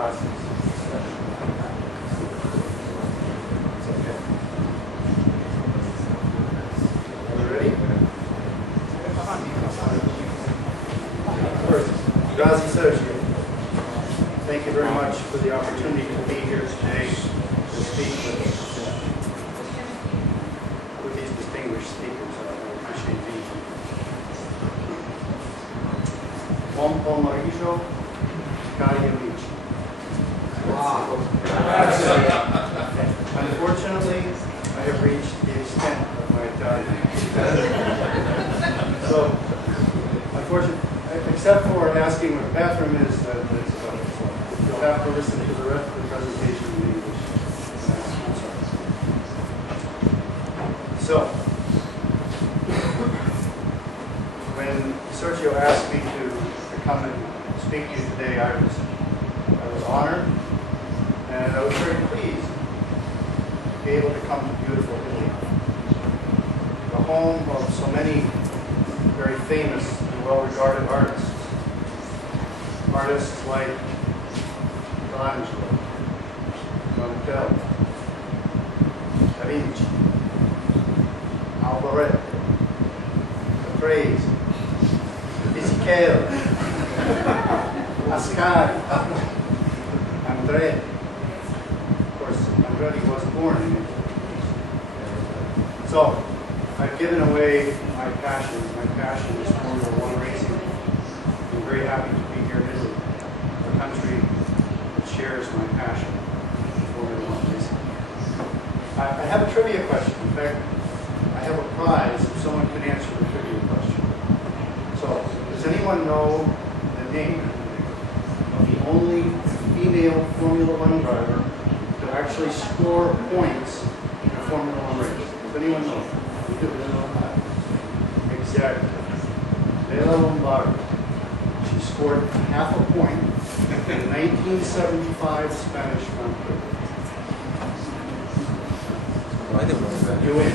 glasses. It's okay. Are you ready? First, Gazi Sergio, thank you very much for the opportunity to be here today to speak with these distinguished speakers. I appreciate being here. Buon pomeriggio, cari amici. Unfortunately, I have reached the extent of my Italian. So, unfortunately, except for asking what the bathroom is, you'll have to listen to the rest of the presentation in English. So, when Sergio asked me to come and speak to you today, I was honored, and I was very pleased to be able to come to beautiful Italy, the home of so many very famous and well-regarded artists. Artists like Nagle, Nagle, Ailm, Prima, Ascari, Andrea. Of course, Andrea was born in Italy. So, I've given away my passion. My passion is Formula One racing. I'm very happy to be here in Italy, a country that shares my passion for Formula One racing. I have a trivia question. In fact, I have a prize if someone can answer the trivia question. So, does anyone know the name of the only female Formula One driver to actually score points in a Formula One race? Does anyone know? You do. Exactly. Bella Lombardi. She scored half a point in the 1975 Spanish Grand Prix. You win.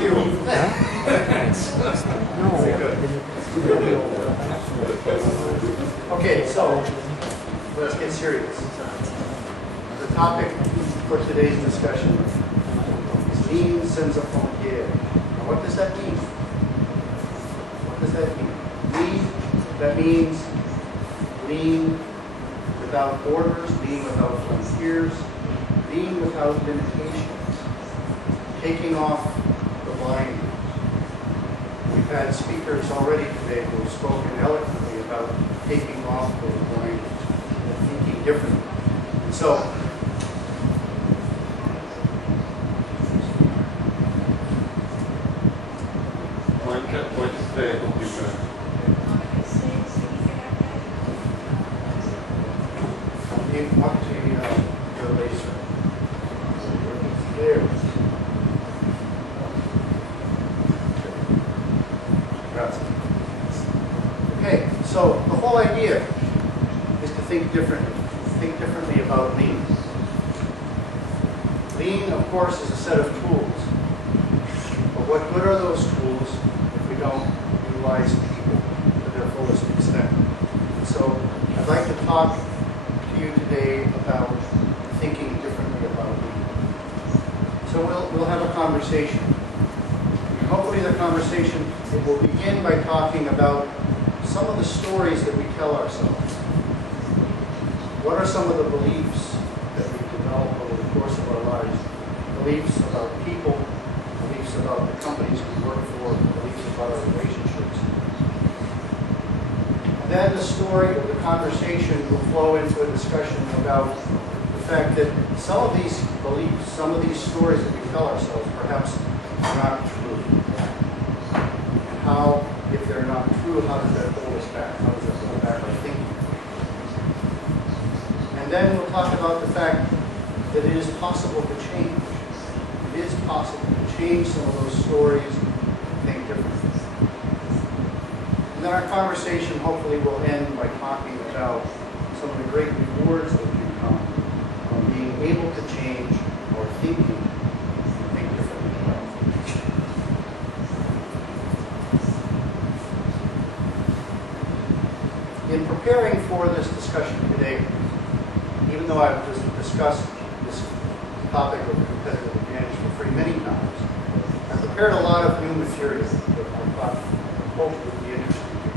You. Okay, so let's get serious. The topic for today's discussion is SENZA FRONTIERE. Now, what does that mean? What does that mean? That means being without borders, being without frontiers, being without limitations, taking off the blinders. We've had speakers already today who have spoken eloquently about taking off those blinders and thinking differently. And so, okay, so the whole idea is to think differently about lean. Lean, of course, is a set of tools. But what good are those tools if we don't utilize people to their fullest extent? And so I'd like to talk to you today about thinking differently about lean. So we'll have a conversation. And hopefully the conversation will begin by talking about some of the stories that we tell ourselves. What are some of the beliefs that we develop over the course of our lives? Beliefs about people, beliefs about the companies we work for, beliefs about our relationships. And then the story or the conversation will flow into a discussion about the fact that some of these beliefs, some of these stories that we tell ourselves perhaps are not true. And how, if they're not true, how does that hold us back? How does that hold back our thinking? And then we'll talk about the fact that it is possible to change. It is possible to change some of those stories and think differently. And then our conversation hopefully will end by talking about some of the great rewards that can come from being able to change or thinking and think differently about things. in preparing for this discussion today, even though I've just discussed this topic of competitive advantage for free many times, I've prepared a lot of new material that I thought hope would be interesting to you.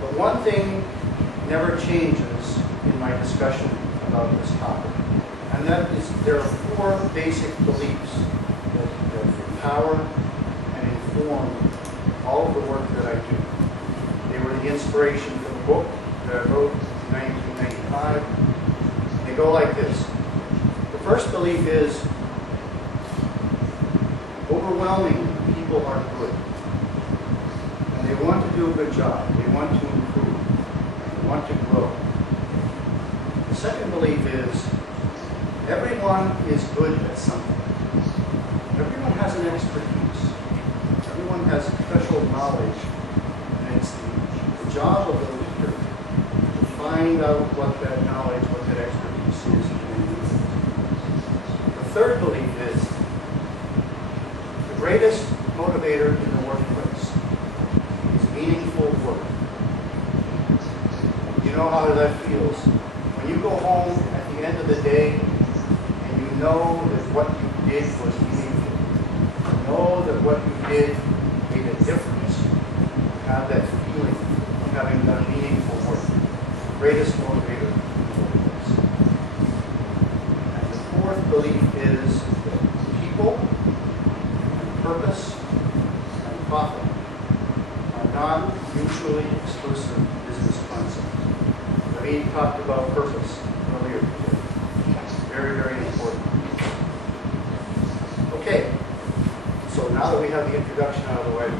But one thing never changes in my discussion about this topic, and that is there are four basic beliefs that empower and inform all of the work that I do. They were the inspiration for the book that I wrote in 1995. They go like this. The first belief is overwhelmingly people are good. And they want to do a good job. They want to improve. They want to grow. The second belief is everyone is good at something. Everyone has an expertise. Everyone has special knowledge. And it's the job of the leader to find out what that knowledge, what that expertise is, and use it. The third belief is the greatest motivator in the workplace is meaningful work. You know how that feels. When you go home at the end of the day and you know that what you did was meaningful, you know that what you did made a difference, you have that feeling of having done meaningful work. The greatest motivator in the workplace. And the fourth belief is that people and purpose and profit are not mutually exclusive business concepts. We talked about purpose earlier today. Very, very important. Okay, so now that we have the introduction out of the way,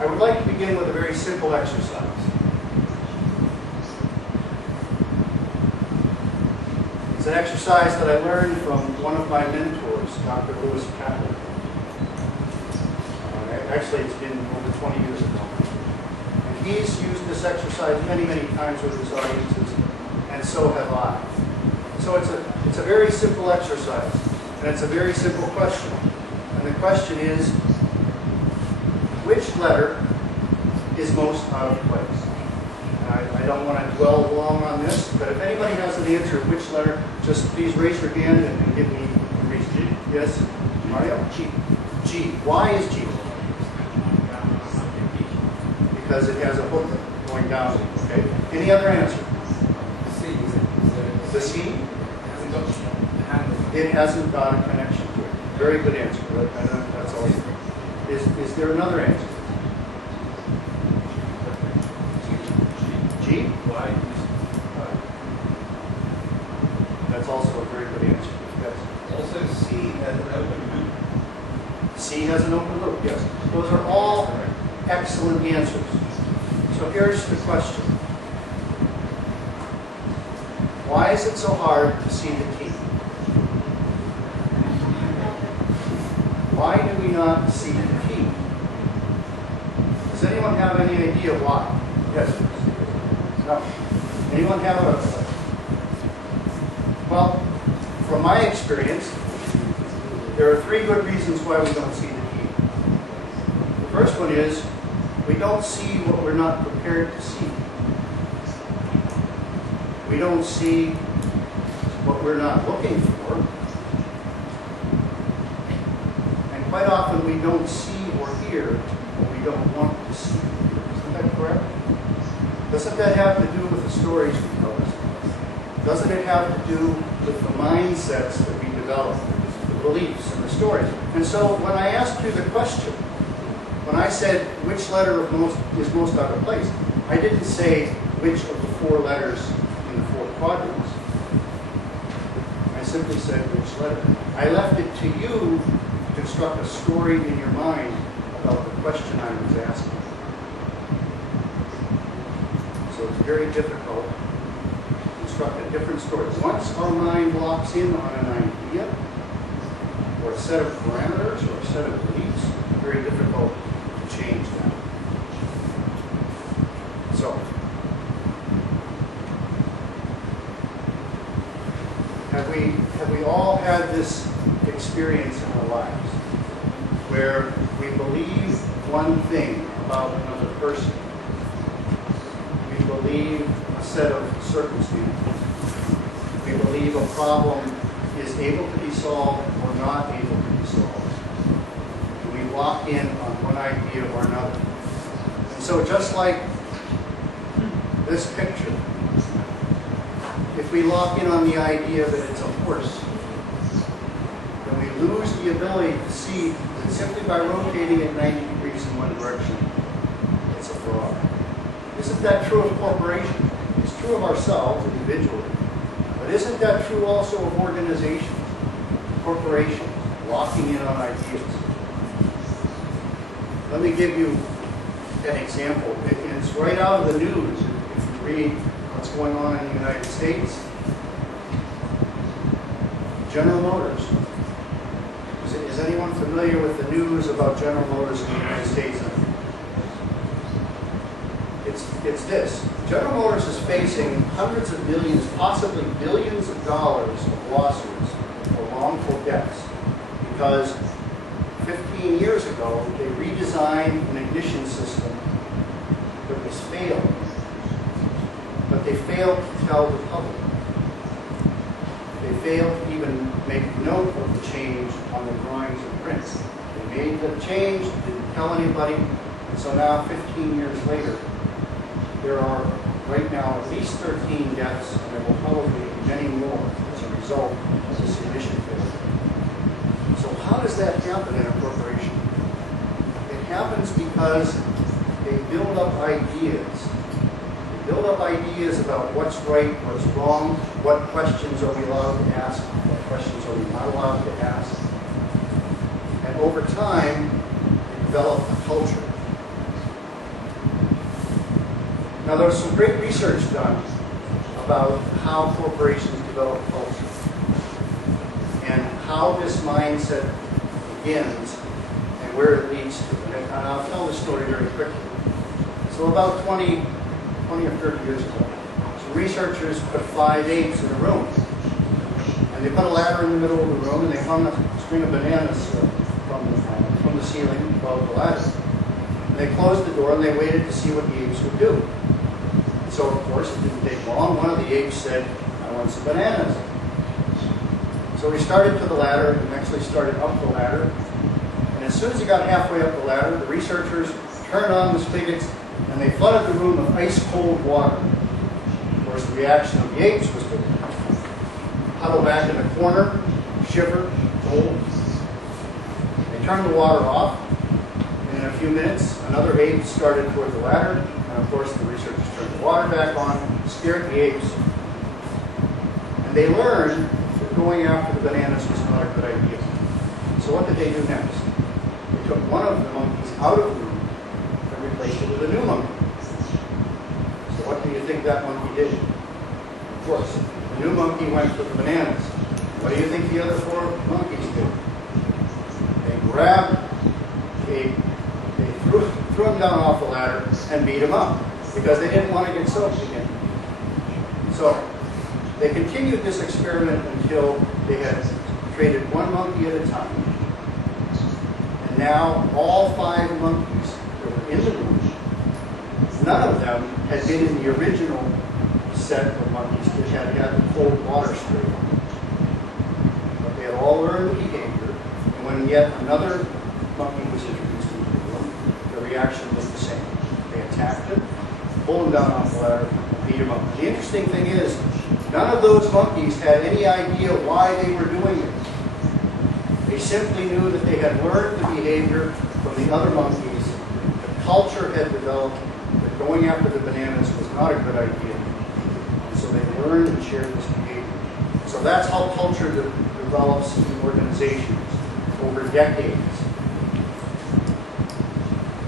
I would like to begin with a very simple exercise. It's an exercise that I learned from one of my mentors, Dr. Lewis Catlett. Actually, it's been over 20 years ago. And he's used this exercise many, many times with his audiences, and so have I. So it's a very simple exercise, and it's a very simple question. And the question is, which letter is most out of place? And I don't want to dwell long on this, but if anybody has an answer, which letter, just please raise your hand and give me a reason. G? Yes? Mario? G. G. Why is G? Because it has a hook going down. Okay. Any other answer? C. The C? It hasn't got a connection to it. Very good answer. That's all. Is there another answer? G? Why? That's also a very good answer. Yes. Also, C has an open loop. C has an open loop. Yes. Those are all excellent answers. So here's the question. Why is it so hard to see the T? Why do we not see the T? Does anyone have any idea why? Yes? No? Anyone have a... Well, from my experience, there are three good reasons why we don't see the T. The first one is we don't see what we're not prepared to see. We don't see what we're not looking for. And quite often we don't see or hear what we don't want to see. Isn't that correct? Doesn't that have to do with the stories we tell ourselves? Doesn't it have to do with the mindsets that we develop, the beliefs and the stories? And so when I asked you the question, when I said which letter is most out of place, I didn't say which of the four letters in the four quadrants. I simply said which letter. I left it to you to construct a story in your mind about the question I was asking. So it's very difficult to construct a different story. Once our mind locks in on an idea, or a set of parameters, or a set of beliefs, it's very difficult to change that. So, have we all had this experience in our lives where we believe one thing about another person? We believe a set of circumstances. We believe a problem is able to be solved or not able to be solved. We lock in on one idea or another. And so just like this picture, if we lock in on the idea that it's a horse, then we lose the ability to see that simply by rotating it 90 degrees in one direction, it's a frog. Isn't that true of corporations? It's true of ourselves individually. But isn't that true also of organizations, corporations, locking in on ideas? Let me give you an example. It's right out of the news. If you read what's going on in the United States, General Motors. Is anyone familiar with the news about General Motors in the United States? It's this. General Motors is facing hundreds of millions, possibly billions of dollars of lawsuits for wrongful deaths because 15 years ago they redesigned an ignition system that was failed, but they failed to tell the public. They failed to even make note of the change on the drawings and prints. They made the change, didn't tell anybody, and so now 15 years later, there are right now at least 13 deaths, and there will probably be many more as a result of this ignition failure. So how does that happen in a corporation? It happens because they build up ideas. They build up ideas about what's right, what's wrong, what questions are we allowed to ask, what questions are we not allowed to ask. And over time, they develop a culture. Now, there's some great research done about how corporations develop culture and how this mindset begins and where it leads to. And I'll tell this story very quickly. So about 20 or 30 years ago, some researchers put 5 apes in a room. And they put a ladder in the middle of the room and they hung a string of bananas from the ceiling above the ladder. And they closed the door and they waited to see what the apes would do. So, of course, it didn't take long. One of the apes said, I want some bananas. So he started to the ladder and actually started up the ladder. And as soon as he got halfway up the ladder, the researchers turned on the spigots and they flooded the room with ice-cold water. Of course, the reaction of the apes was to huddle back in the corner, shiver, cold. They turned the water off. And in a few minutes, another ape started toward the ladder. And of course, the researchers turned the water back on, scared the apes. And they learned that going after the bananas was not a good idea. So what did they do next? They took one of the monkeys out of the room and replaced it with a new monkey. So what do you think that monkey did? Of course, the new monkey went for the bananas. What do you think the other 4 monkeys did? They grabbed the threw him down off the ladder and beat him up because they didn't want to get soaked again. So they continued this experiment until they had traded one monkey at a time. And now all 5 monkeys that were in the room, none of them had been in the original set of monkeys which had had the cold water sprayed on them. But they had all learned the behavior, and when yet another monkey was introduced into the room, the reaction was the same. They attacked him, pulled him down off the ladder, and beat him up. The interesting thing is, none of those monkeys had any idea why they were doing it. They simply knew that they had learned the behavior from the other monkeys. The culture had developed that going after the bananas was not a good idea. And so they learned and shared this behavior. So that's how culture develops in organizations over decades.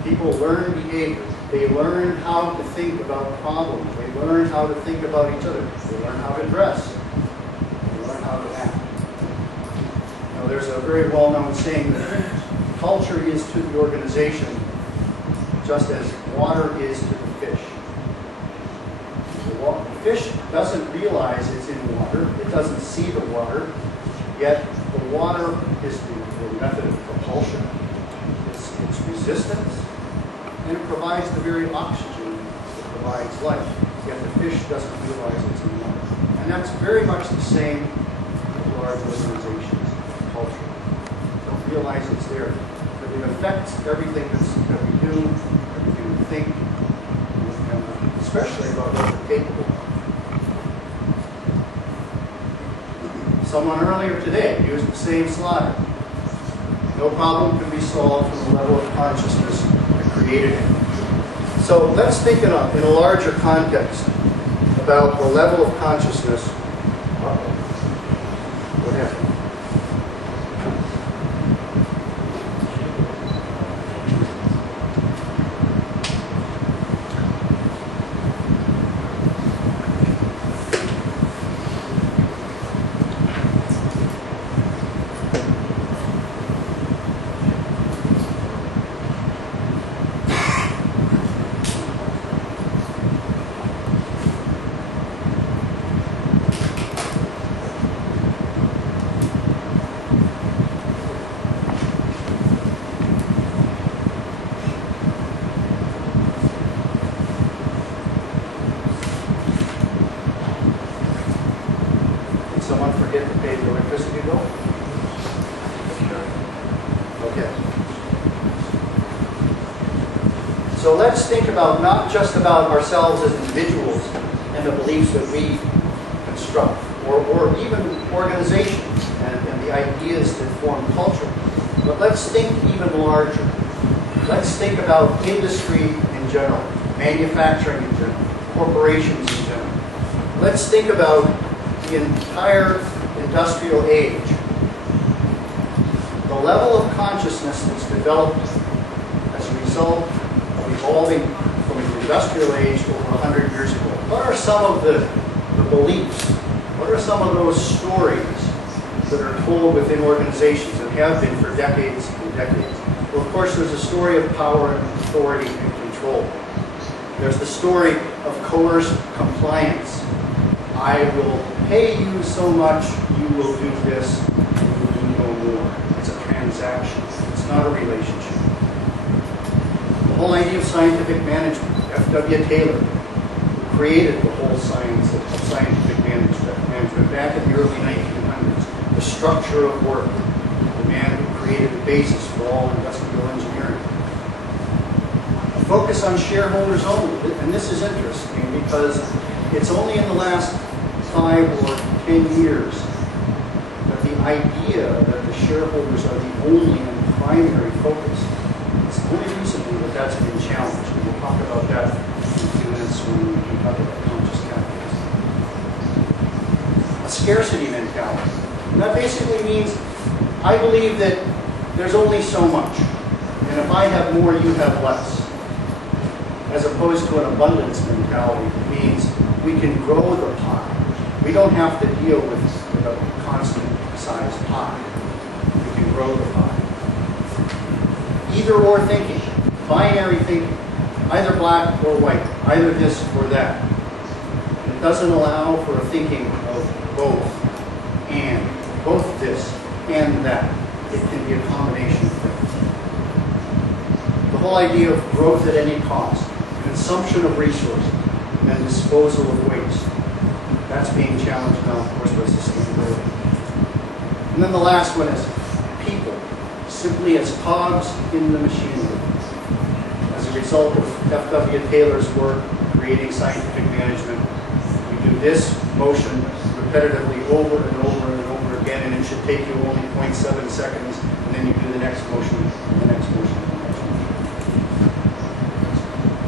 People learn behavior. They learn how to think about problems. They learn how to think about each other. They learn how to dress. They learn how to act. Now, there's a very well-known saying that culture is to the organization just as water is to the fish. The fish doesn't realize it's in water. It doesn't see the water. Yet the water is the method of propulsion. It's resistance. And it provides the very oxygen that provides life, yet the fish doesn't realize it's in water. And that's very much the same with large organizations, culture. Don't realize it's there. But it affects everything that we do, everything we think, and especially about what we're capable of. Someone earlier today used the same slide. No problem can be solved from the level of consciousness that created it. So let's think in a larger context about the level of consciousness. What happened? Someone forget to pay the electricity bill? Okay. So let's think about not just about ourselves as individuals and the beliefs that we construct, or even organizations and the ideas that form culture. But let's think even larger. Let's think about industry in general, manufacturing in general, corporations in general. Let's think about the entire industrial age. The level of consciousness that's developed as a result of evolving from the industrial age over 100 years ago. What are some of the beliefs? What are some of those stories that are told within organizations and have been for decades and decades? Well, of course, there's a story of power and authority and control. There's the story of coerced compliance. I will pay you so much, you will do this, you will do no more. It's a transaction. It's not a relationship. The whole idea of scientific management, F.W. Taylor, who created the whole science of scientific management back in the early 1900s, the structure of work, the man who created the basis for all industrial engineering. A focus on shareholders only, and this is interesting because it's only in the last 5 or 10 years that the idea that the shareholders are the only and primary focus. It's only recently that that's been challenged, and we'll talk about that in a few minutes when we talk about conscious capitalism. A scarcity mentality. And that basically means I believe that there's only so much, and if I have more, you have less. As opposed to an abundance mentality, it means we can grow the pie. We don't have to deal with a constant size pie. We can grow the pie. Either or thinking, binary thinking, either black or white, either this or that. It doesn't allow for a thinking of both this and that. It can be a combination of things. The whole idea of growth at any cost, consumption of resources, and disposal of waste. That's being challenged now, of course, by sustainability. And then the last one is people, simply as cogs in the machinery. As a result of F.W. Taylor's work creating scientific management, we do this motion repetitively over and over and over again, and it should take you only 0.7 seconds, and then you do the next motion, and the next motion, and the next motion.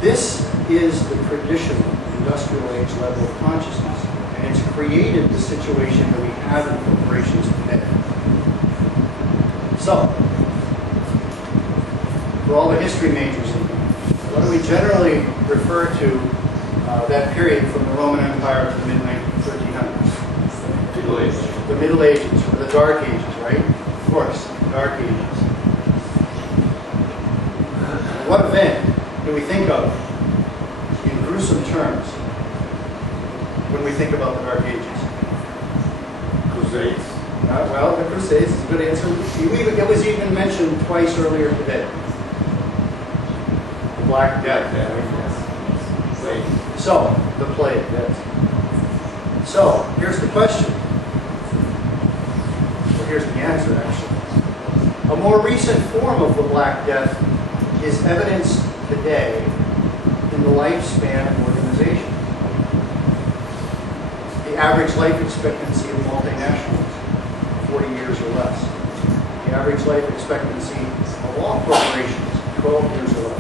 This is the traditional industrial age level of consciousness, and it's created the situation that we have in corporations today. So, for all the history majors, what do we generally refer to that period from the Roman Empire to the mid-1300s? Middle Ages. The Middle Ages, or the Dark Ages, right? Of course, the Dark Ages. What event do we think of in gruesome terms when we think about the Dark Ages? Crusades. Well, the Crusades is a good answer. It was even mentioned twice earlier today. The Black Death. Yes. So, the plague, yes. So, here's the question. Well, here's the answer, actually. A more recent form of the Black Death is evidenced today in the lifespan of organizations. The average life expectancy of multinationals, 40 years or less. The average life expectancy of all corporations, 12 years or less.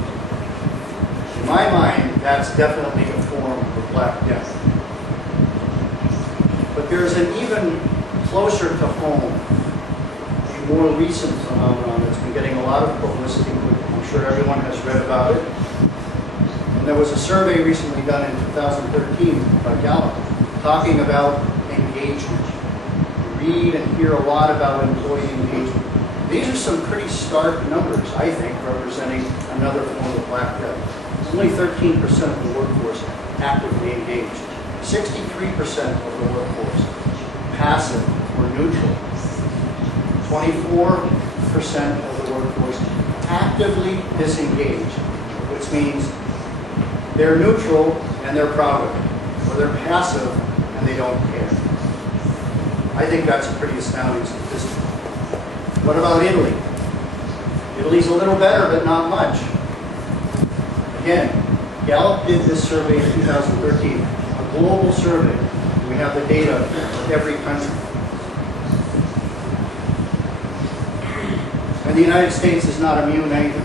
In my mind, that's definitely a form of Black Death. But there's an even closer to home, a more recent phenomenon that's been getting a lot of publicity. I'm sure everyone has read about it. And there was a survey recently done in 2013 by Gallup talking about engagement. You read and hear a lot about employee engagement. These are some pretty stark numbers, I think, representing another form of Black Death. Only 13% of the workforce actively engaged. 63% of the workforce passive or neutral. 24% of the workforce actively disengaged, which means they're neutral and they're proud of it, or they're passive and they don't care. I think that's a pretty astounding statistic. What about Italy? Italy's a little better, but not much. Again, Gallup did this survey in 2013, a global survey. We have the data of every country. And the United States is not immune either.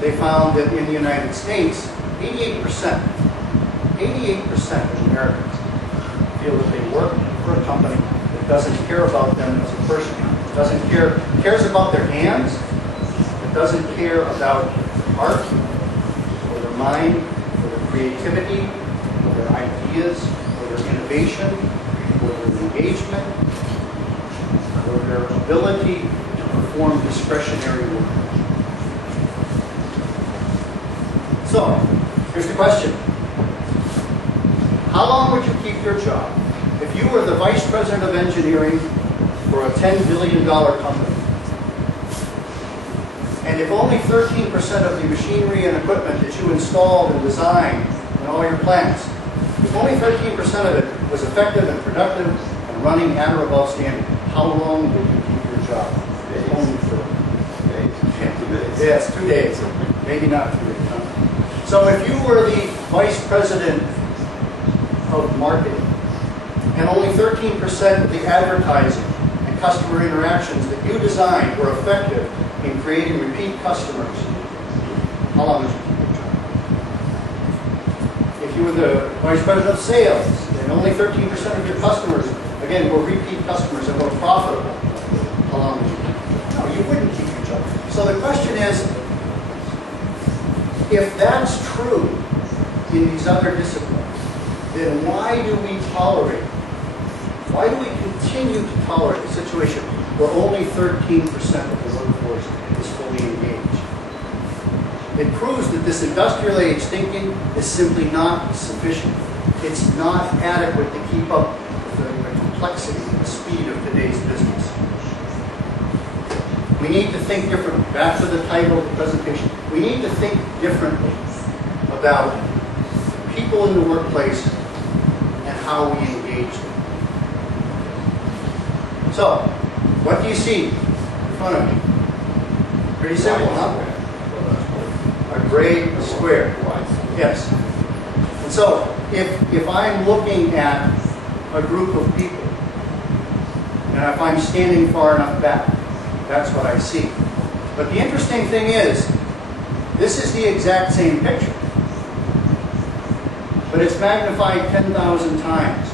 They found that in the United States, 88% of Americans feel that they work for a company that doesn't care about them as a person, cares about their hands, that doesn't care about art, or their mind, or their creativity, or their ideas, or their innovation, or their engagement, or their ability to perform discretionary work. So, here's the question. How long would you keep your job if you were the vice president of engineering for a $10 billion company? And if only 13% of the machinery and equipment that you installed and designed in all your plants, if only 13% of it was effective and productive and running at or above standard, how long would you keep your job? Only 2 days. Yes, 2 days. Maybe not 2 days. So if you were the vice president of marketing and only 13% of the advertising and customer interactions that you designed were effective in creating repeat customers, how long would you keep your job? If you were the vice president of sales and only 13% of your customers, again, were repeat customers and were profitable, how long would you keep your job? No, you wouldn't keep your job. So the question is, if that's true in these other disciplines, then why do we continue to tolerate a situation where only 13% of the workforce is fully engaged? It proves that this industrial age thinking is simply not sufficient. It's not adequate to keep up with the complexity and the speed of today's business. We need to think differently. Back to the title of the presentation. We need to think differently about people in the workplace and how we engage them. So, what do you see in front of me? Pretty simple, huh? A gray square. Yes. And so, if I'm looking at a group of people, and if I'm standing far enough back, that's what I see. But the interesting thing is, this is the exact same picture. But it's magnified 10,000 times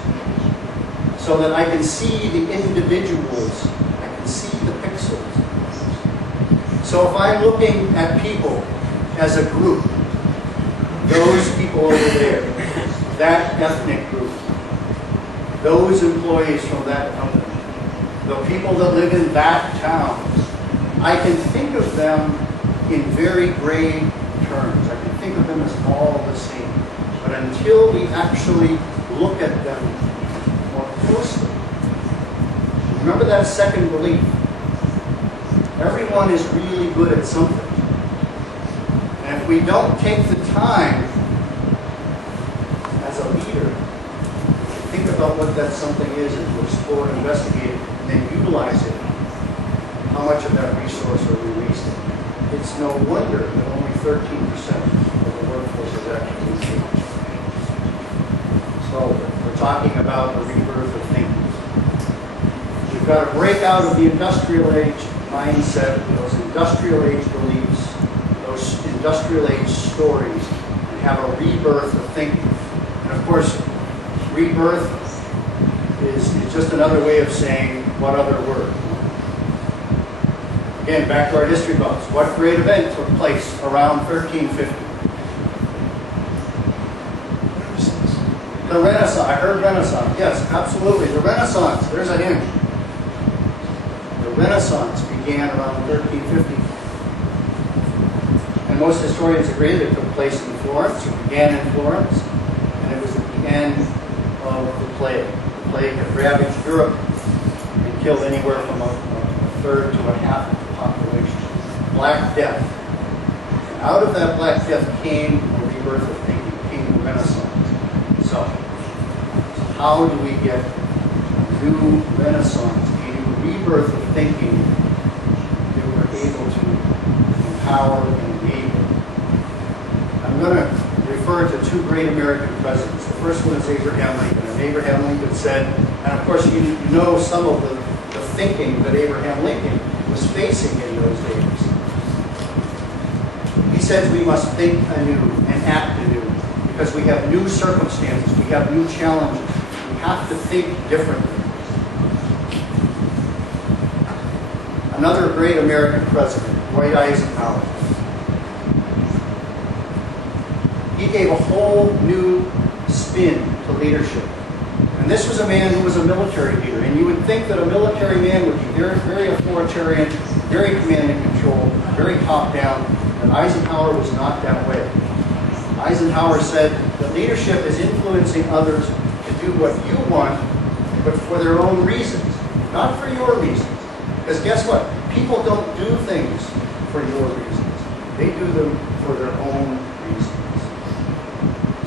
so that I can see the individuals, I can see the pixels. So if I'm looking at people as a group, those people over there, that ethnic group, those employees from that company, the people that live in that town, I can think of them in very gray terms. I can think of them as all the same. But until we actually look at them more closely, remember that second belief. Everyone is really good at something. And if we don't take the time about what that something is and to explore and investigate and then utilize it, how much of that resource are we wasting? It's no wonder that only 13% of the workforce is actually engaged. So we're talking about the rebirth of thinking. We've got to break out of the industrial age mindset, those industrial age beliefs, those industrial age stories, and have a rebirth of thinking. And of course, rebirth is just another way of saying what other word. Again, back to our history buffs. What great event took place around 1350? The Renaissance. I heard Renaissance. Yes, absolutely. The Renaissance. There's a hint. The Renaissance began around 1350. And most historians agree that it took place in Florence. It began in Florence. And it was at the end of the plague. The plague had ravaged Europe and killed anywhere from a third to a half of the population. Black Death. And out of that Black Death came a rebirth of thinking, came the Renaissance. So how do we get a new Renaissance, a new rebirth of thinking that we're able to empower and enable? I'm going to refer to two great American presidents. The first one is Abraham Lincoln. And Abraham Lincoln said, and of course you know some of the thinking that Abraham Lincoln was facing in those days. He said we must think anew and act anew because we have new circumstances, we have new challenges. We have to think differently. Another great American president, Dwight Eisenhower. He gave a whole new spin to leadership. And this was a man who was a military leader. And you would think that a military man would be very, very authoritarian, very command and control, very top-down. But Eisenhower was not that way. Eisenhower said that leadership is influencing others to do what you want, but for their own reasons, not for your reasons. Because guess what? People don't do things for your reasons. They do them for their own reasons.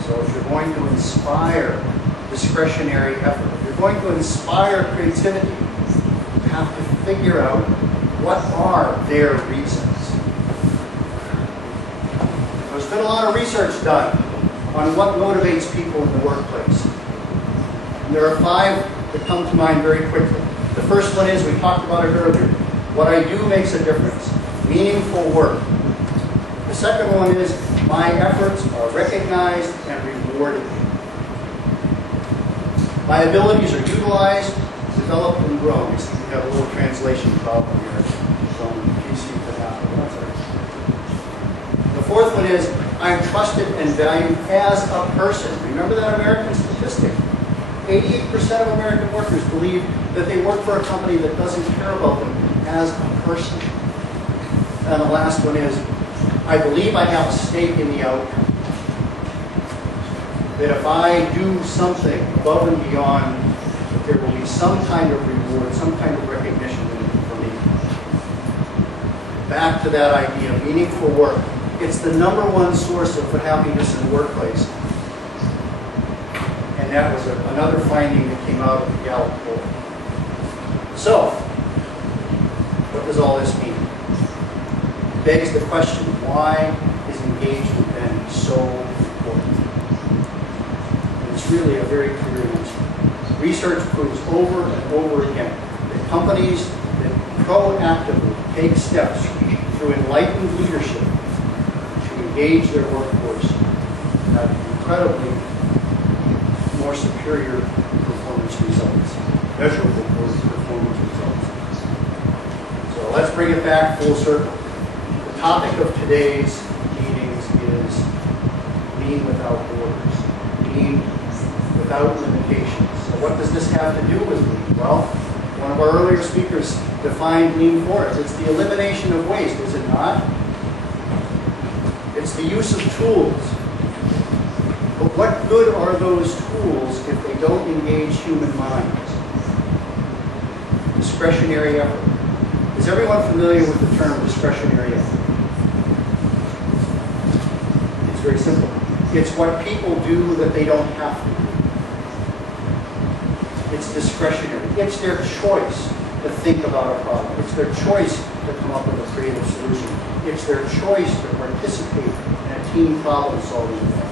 So if you're going to inspire discretionary effort, if you're going to inspire creativity, you have to figure out what are their reasons. There's been a lot of research done on what motivates people in the workplace. And there are 5 that come to mind very quickly. The first one is, we talked about it earlier, what I do makes a difference. Meaningful work. The second one is, my efforts are recognized and rewarded. My abilities are utilized, developed, and grown. You see, we have a little translation problem here from PC to Apple. That's right. The fourth one is, I'm trusted and valued as a person. Remember that American statistic? 88% of American workers believe that they work for a company that doesn't care about them as a person. And the last one is, I believe I have a stake in the outcome. That if I do something above and beyond, that there will be some kind of reward, some kind of recognition for me. Back to that idea of meaningful work. It's the #1 source of happiness in the workplace. And that was another finding that came out of the Gallup poll. So, what does all this mean? It begs the question, why is engagement then so important? And it's really a very clear answer. Research proves over and over again that companies that proactively take steps through enlightened leadership to engage their workforce have incredibly more superior performance results, measurable performance results. So let's bring it back full circle. The topic of today's meetings is lean without borders, lean without limitations. So what does this have to do with lean? Well, one of our earlier speakers defined lean for us. It's the elimination of waste, is it not? It's the use of tools. But what good are those tools if they don't engage human minds? Discretionary effort. Is everyone familiar with the term discretionary effort? It's very simple. It's what people do that they don't have to do. It's discretionary. It's their choice to think about a problem. It's their choice to come up with a creative solution. It's their choice to participate in a team problem-solving event.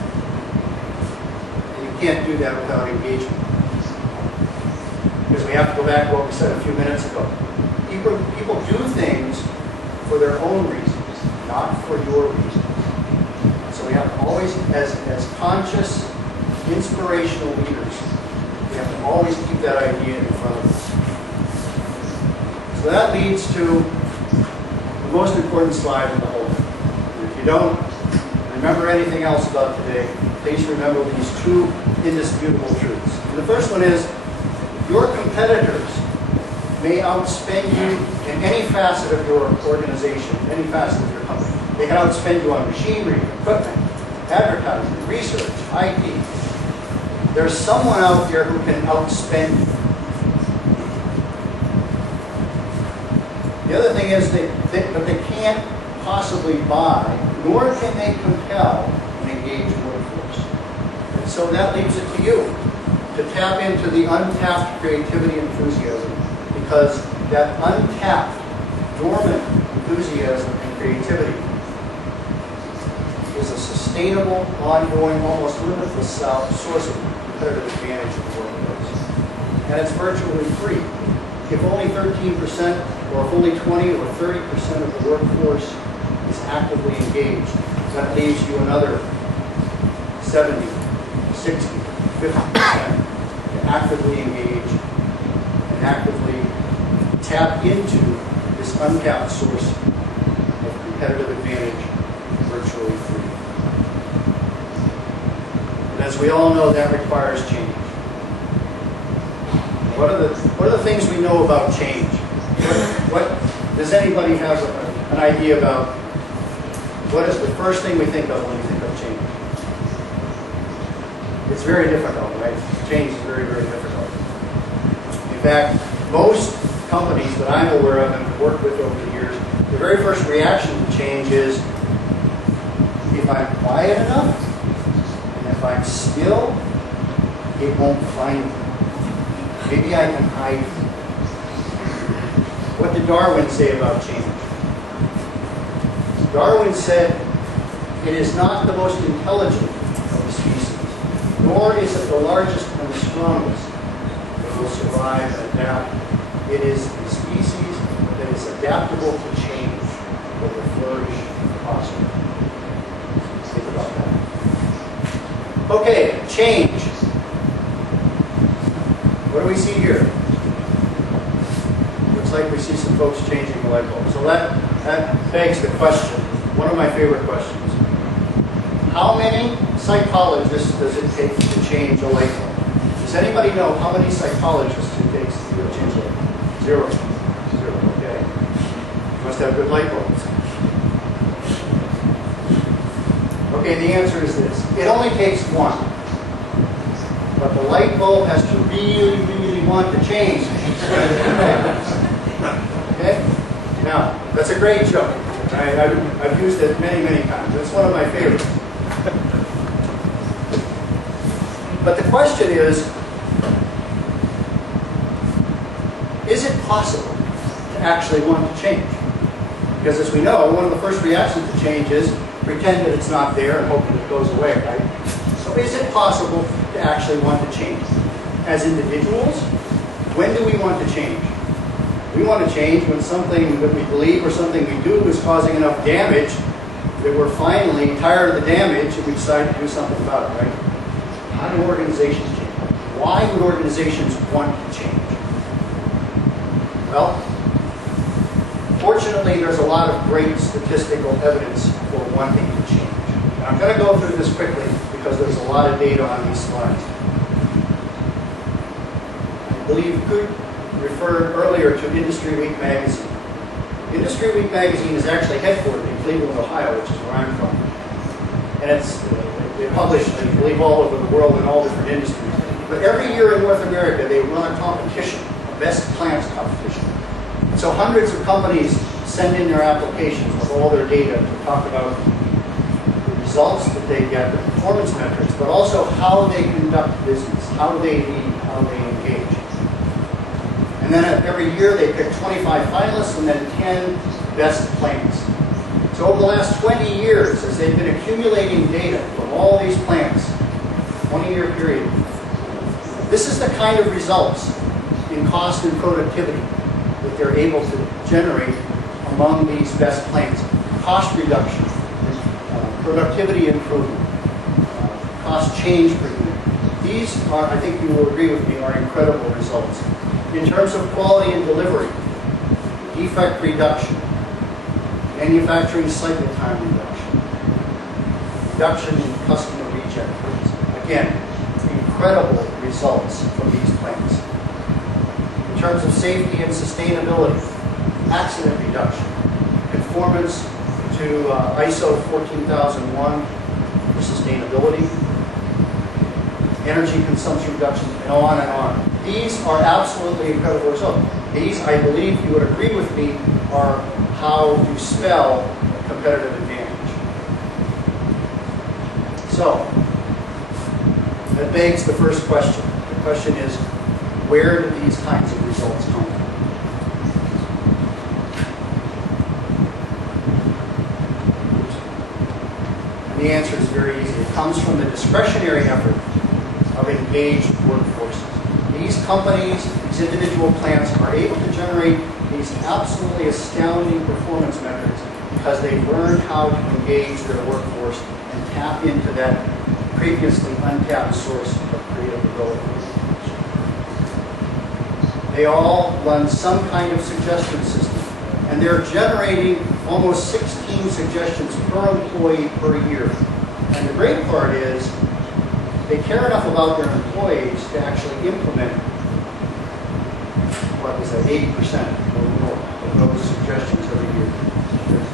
And you can't do that without engagement. Because we have to go back to what we said a few minutes ago. People do things for their own reasons, not for your reasons. So we have to always, as conscious, inspirational leaders, we have to always keep that idea in front of us. So that leads to the most important slide in the whole thing. And if you don't remember anything else about today, please remember these two indisputable truths. And the first one is, your competitors may outspend you in any facet of your organization, any facet of your company. They can outspend you on machinery, equipment, advertising, research, IT. There's someone out there who can outspend you. The other thing is that they can't possibly buy, nor can they compel an engaged workforce. And so that leaves it to you to tap into the untapped creativity and enthusiasm, because that untapped, dormant enthusiasm and creativity is a sustainable, ongoing, almost limitless source of competitive advantage in the workplace. And it's virtually free. If only 13%, or if only 20 or 30% of the workforce is actively engaged, that leaves you another 70, 60, 50% to actively engage and actively tap into this untapped source of competitive advantage virtually free. And as we all know, that requires change. What are the things we know about change? What does anybody have an idea about what is the first thing we think of when we think of change? It's very difficult, right? Change is very, very difficult. In fact, most companies that I'm aware of and have worked with over the years, the very first reaction to change is, if I'm quiet enough, and if I'm still, it won't find me. Maybe I can hide. What did Darwin say about change? Darwin said, it is not the most intelligent of the species, nor is it the largest and the strongest that will survive and adapt. It is the species that is adaptable to change that will flourish and prosper. Think about that. Okay, change. What do we see here? Looks like we see some folks changing the light bulb. So that begs the question, one of my favorite questions. How many psychologists does it take to change a light bulb? Does anybody know how many psychologists it takes to change a light bulb? Zero. Zero, okay. You must have good light bulbs. Okay, the answer is this. It only takes one. But the light bulb has to really, really want to change. Okay? Now, that's a great joke. I've used it many, many times. It's one of my favorites. But the question is it possible to actually want to change? Because as we know, one of the first reactions to change is pretend that it's not there and hope that it goes away, right? So is it possible to actually want to change? As individuals, when do we want to change? We want to change when something that we believe or something we do is causing enough damage that we're finally tired of the damage and we decide to do something about it, right? How do organizations change? Why would organizations want to change? Well, fortunately, there's a lot of great statistical evidence for wanting to change. And I'm going to go through this quickly because there's a lot of data on these slides. I believe Kurt referred earlier to Industry Week magazine. Industry Week magazine is actually headquartered in Cleveland, Ohio, which is where I'm from. And they're published, I believe, all over the world in all different industries. But every year in North America, they run a competition, a best plants competition. And so hundreds of companies send in their applications with all their data to talk about the results that they get, the performance metrics, but also how they conduct business, how they lead, how they engage. And then every year they pick 25 finalists and then 10 best plants. So over the last 20 years, as they've been accumulating data from all these plants, 20-year period, this is the kind of results in cost and productivity that they're able to generate among these best plants. Cost reduction, productivity improvement, cost change per unit. These are, I think you will agree with me, are incredible results. In terms of quality and delivery, defect reduction, manufacturing cycle time reduction, reduction in customer reject rates. Again, incredible results from these plants. In terms of safety and sustainability, accident reduction, conformance to ISO 14001 for sustainability, energy consumption reduction, and on and on. These are absolutely incredible results. These, I believe you would agree with me, are how you spell a competitive advantage. So, that begs the first question. The question is, where do these kinds of results come from? And the answer is very easy. It comes from the discretionary effort of engaged workforces. These companies, these individual plants are able to generate these absolutely astounding performance metrics because they've learned how to engage their workforce and tap into that previously untapped source of creative ability. They all run some kind of suggestion system, and they're generating almost 16 suggestions per employee per year. And the great part is, they care enough about their employees to actually implement, what is that, 80% or more of those suggestions every year.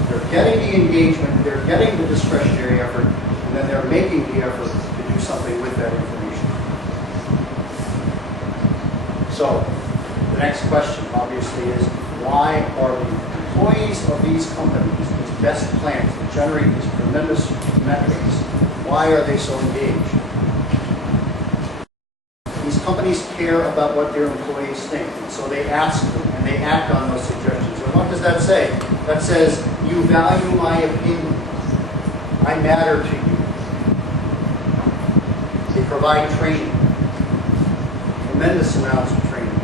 They're getting the engagement, they're getting the discretionary effort, and then they're making the effort to do something with that information. So, the next question, obviously, is why are the employees of these companies, these best plants that generate these tremendous metrics, why are they so engaged? These companies care about what their employees think, and so they ask them and they act on those suggestions. And what does that say? That says, you value my opinion. I matter to you. They provide training, tremendous amounts of training,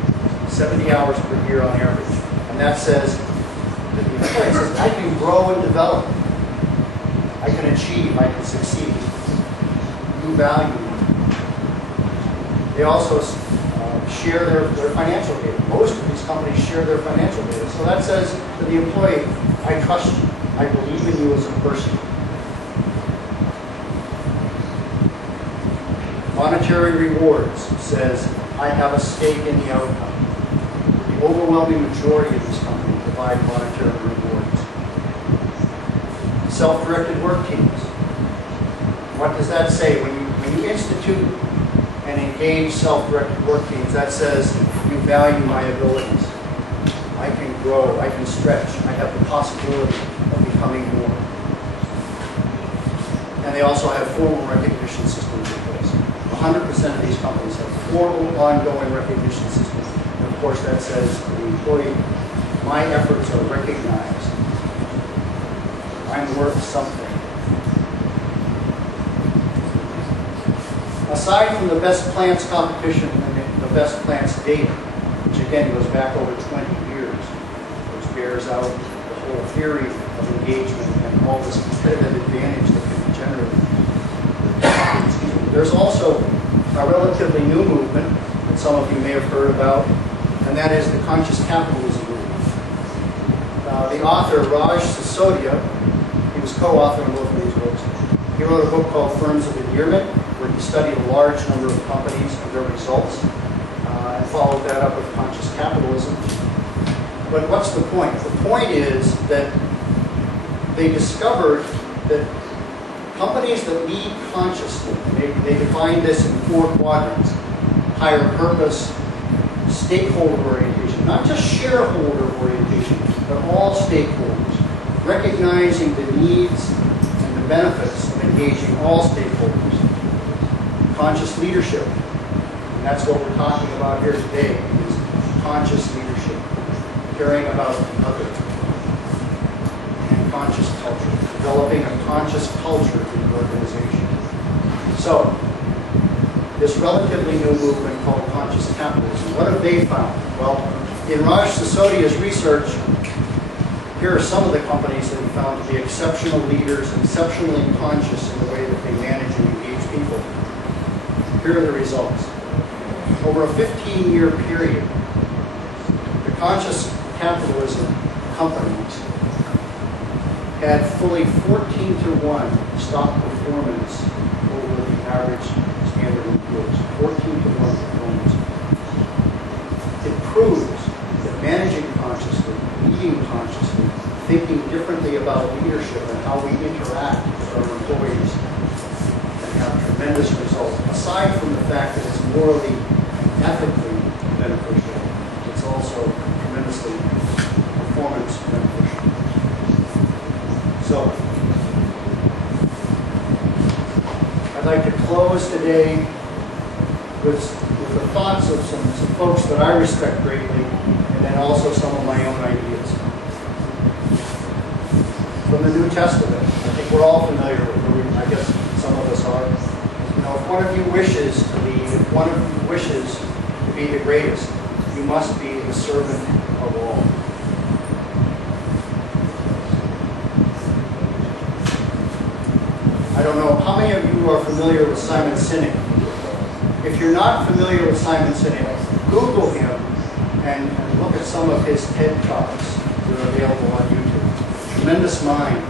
70 hours per year on average. And that says, that the employee says, I can grow and develop. I can achieve, I can succeed. You value me. They also share their financial data. Most of these companies share their financial data. So that says to the employee, I trust you. I believe in you as a person. Monetary rewards says, I have a stake in the outcome. The overwhelming majority of these companies provide monetary rewards. Self-directed work teams. What does that say? When you institute and engage self-directed work teams, that says you value my abilities. I can grow, I can stretch, I have the possibility of becoming more. And they also have formal recognition systems in place. 100% of these companies have formal, ongoing recognition systems. And of course that says to the employee, my efforts are recognized. I'm worth something. Aside from the best plants competition and the best plants data, which again goes back over 20 years, which bears out the whole theory of engagement and all this competitive advantage that can be generated. There's also a relatively new movement that some of you may have heard about, and that is the conscious capitalism movement. The author, Raj Sisodia, he was co-author on both of these books. He wrote a book called Firms of Endearment, where he studied a large number of companies and their results, and followed that up with conscious capitalism. But what's the point? The point is that they discovered that companies that lead consciously, they define this in 4 quadrants: higher purpose, stakeholder orientation, not just shareholder orientation, but all stakeholders, recognizing the needs and the benefits of engaging all stakeholders. Conscious leadership, and that's what we're talking about here today, is conscious leadership, caring about others, and conscious culture, developing a conscious culture in the organization. So, this relatively new movement called conscious capitalism, what have they found? Well, in Raj Sisodia's research, here are some of the companies that he found to be exceptional leaders, exceptionally conscious in the way that they manage and engage people. Here are the results. Over a 15-year period, the conscious capitalism companies had fully 14-to-1 stock performance over the average standard of Poor's. 14-to-1 performance. It proves that managing consciously, leading consciously, thinking differently about leadership and how we interact with our employees can have tremendous results. Aside from the fact that it's morally and ethically beneficial, it's also tremendously performance beneficial. So, I'd like to close today with the thoughts of some folks that I respect greatly, and then also some of my own ideas. From the New Testament, I think we're all familiar with it. I guess some of us are. You know, if one of you wishes to lead, if one of you wishes to be the greatest, you must be the servant of all. I don't know, how many of you are familiar with Simon Sinek? If you're not familiar with Simon Sinek, Google him and look at some of his TED Talks that are available on YouTube. Tremendous mind.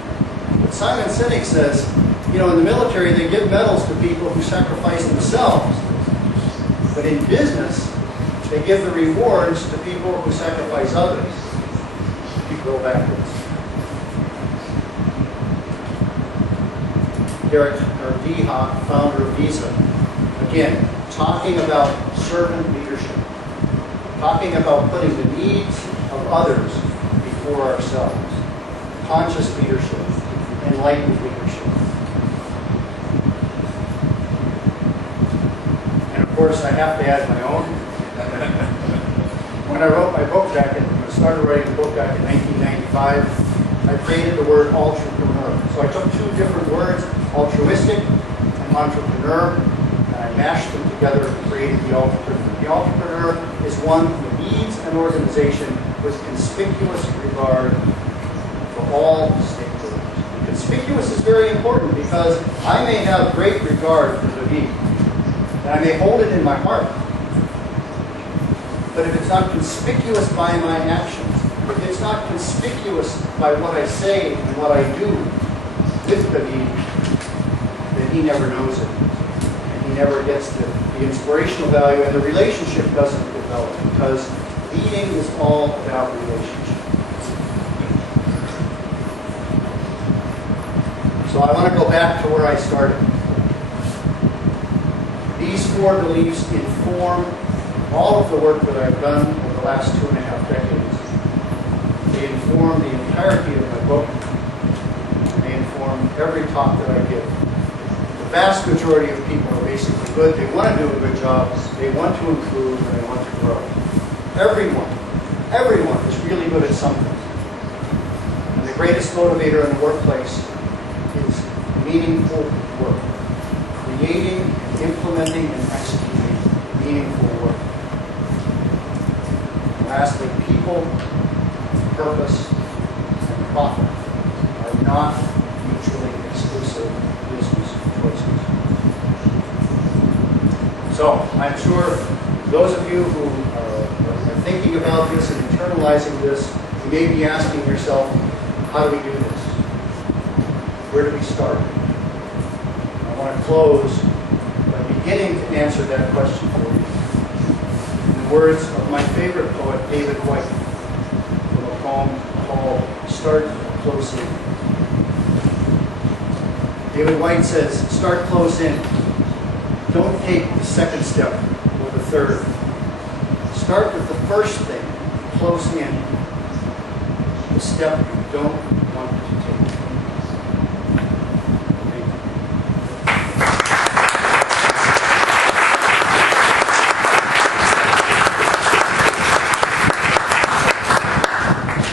But Simon Sinek says, you know, in the military they give medals to people who sacrifice themselves. But in business, they give the rewards to people who sacrifice others. You go backwards. Derek Dehop, founder of Visa, again, talking about servant leadership, talking about putting the needs of others before ourselves, conscious leadership, enlightened leadership. And of course, I have to add my own. When I wrote my book back, when I started writing the book back in 1995, I created the word Altrupreneur. So I took two different words, altruistic and entrepreneur, and I mashed them together and created the Altrupreneur. The Altrupreneur is one who leads an organization with conspicuous regard for all stakeholders. Conspicuous is very important because I may have great regard for the need, and I may hold it in my heart. But if it's not conspicuous by my actions, if it's not conspicuous by what I say and what I do with the need, then he never knows it. And he never gets the inspirational value, and the relationship doesn't develop, because leading is all about relationship. So I want to go back to where I started. These four beliefs inform all of the work that I've done over the last 2.5 decades. They inform the entirety of my book, and they inform every talk that I give. The vast majority of people are basically good. They want to do a good job, they want to improve, and they want to grow. Everyone is really good at something. And the greatest motivator in the workplace is meaningful work. Creating, implementing, and executing meaningful work. And lastly, people, purpose, and profit are not mutually exclusive business choices. So, I'm sure those of you who are thinking about this and internalizing this, you may be asking yourself, how do we do this? Where do we start? I want to close by beginning to answer that question for you. In the words of my favorite poet, David White, from a poem called Start Close In. David White says, start close in. Don't take the second step or the third. Start with the first thing, close in. The step you don't want